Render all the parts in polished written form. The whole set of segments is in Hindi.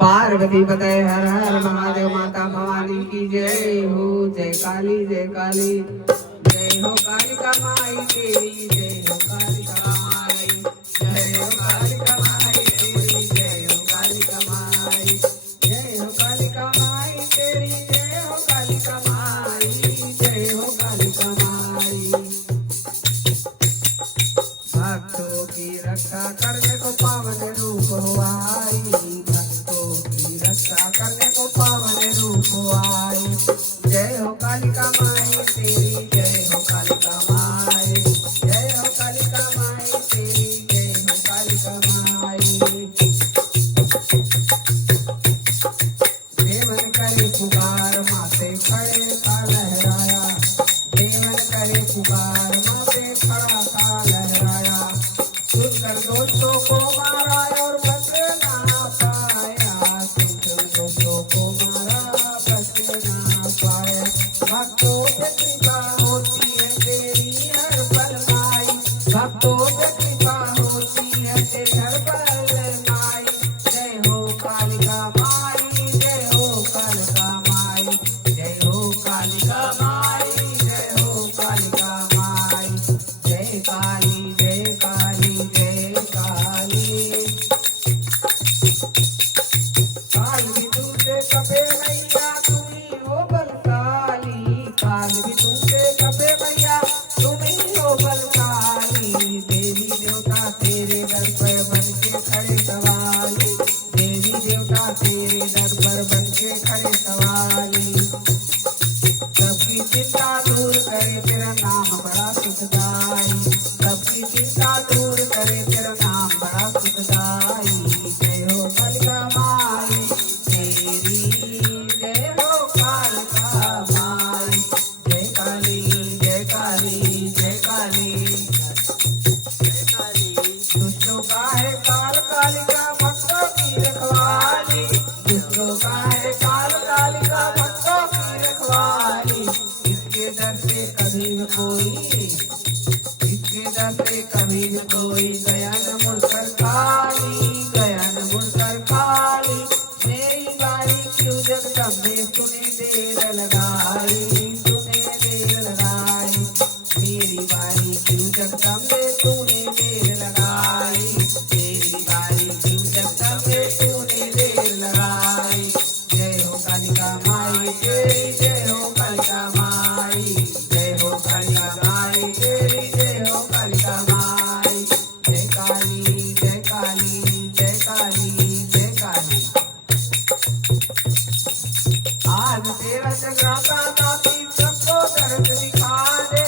पार्वती पतये हर हर महादेव। माता भवानी की जय हो। जय काली जय काली। जय हो कालिका माई तेरी। जय हो कालिका माई। जय हो कालिका माई तेरी। जय हो कालिका माई। जय हो कालिका माई तेरी। जय हो कालिका माई। जय हो कालिका माई। भक्तों की रक्षा करने को पावन रूप हुआ आई। भक्तों की रक्षा करने को पावन रूप आई। जय हो कालिका माई तेरी। जय हो कालिका माई। जय हो कालिका माई तेरी। जय हो कालिका माई। देवन करे पुकार माते खड़े का लहराया। देवन करे पुकार माते खड़ा का लहराया। सुनकर दोस्तों को मारा और बच ना पाया। सुनकर दोस्तों को मारा बच ना पाया। भक्तों पे कृपा होती है तेरी हर पल माई। भक्तों पे कृपा होती है तेरी हर पल माई। जय हो कालिका माई। जय हो कालिका माई। जय हो कालिका माई। जय हो कालिका माई। जय काली जय काली जय काली। काल भी तुमसे कपे मैया तुम ही हो बलशाली। काल भी तुमसे कपे मैया तुम ही हो बलशाली। देवी देवता तेरे दर पर बन के खड़े सवाली। देवी देवता तेरे दर पर बन के खड़े सवाली। सबकी चिंता दूर करे तेरा नाम बड़ा सुखदाई। सबकी चिंता दूर करे तेरा नाम बड़ा सुखदाई। जय हो कालिका माई तेरी। जय हो कालिका माई। जय काली जय काली जय काली। जय काली। दुष्टों का है काल कालिका भक्तों की रखवाली। दुष्टों का है काल कालिका भक्तों की रखवाली। इसके दर से कभी न कोई। इसके दर से कभी न कोई गया न मुड़कर खाली। गया न मुड़कर खाली। मेरी बारी क्यों जगदम्बे तूने देर लगाई। तूने देर लगाई। मेरी बारी क्यों जगदम्बे तूने देर लगाई। मेरी बारी क्यों जगदम्बे तूने देर लगाई। जय हो कालिका माई तेरी। जय हो कालिका माई। जय हो कालिका माई तेरी। जय हो कालिका माई। जय काली जय काली जय काली जय काली। आज तेरा जगराता दाती सबको दर्द दिखा दे।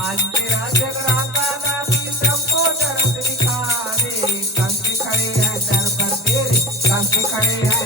आज तेरा जगराता दाती सबको दर्द दिखा दे। कंसे खड़े हैं दर पर तेरे। कंसे खड़े हैं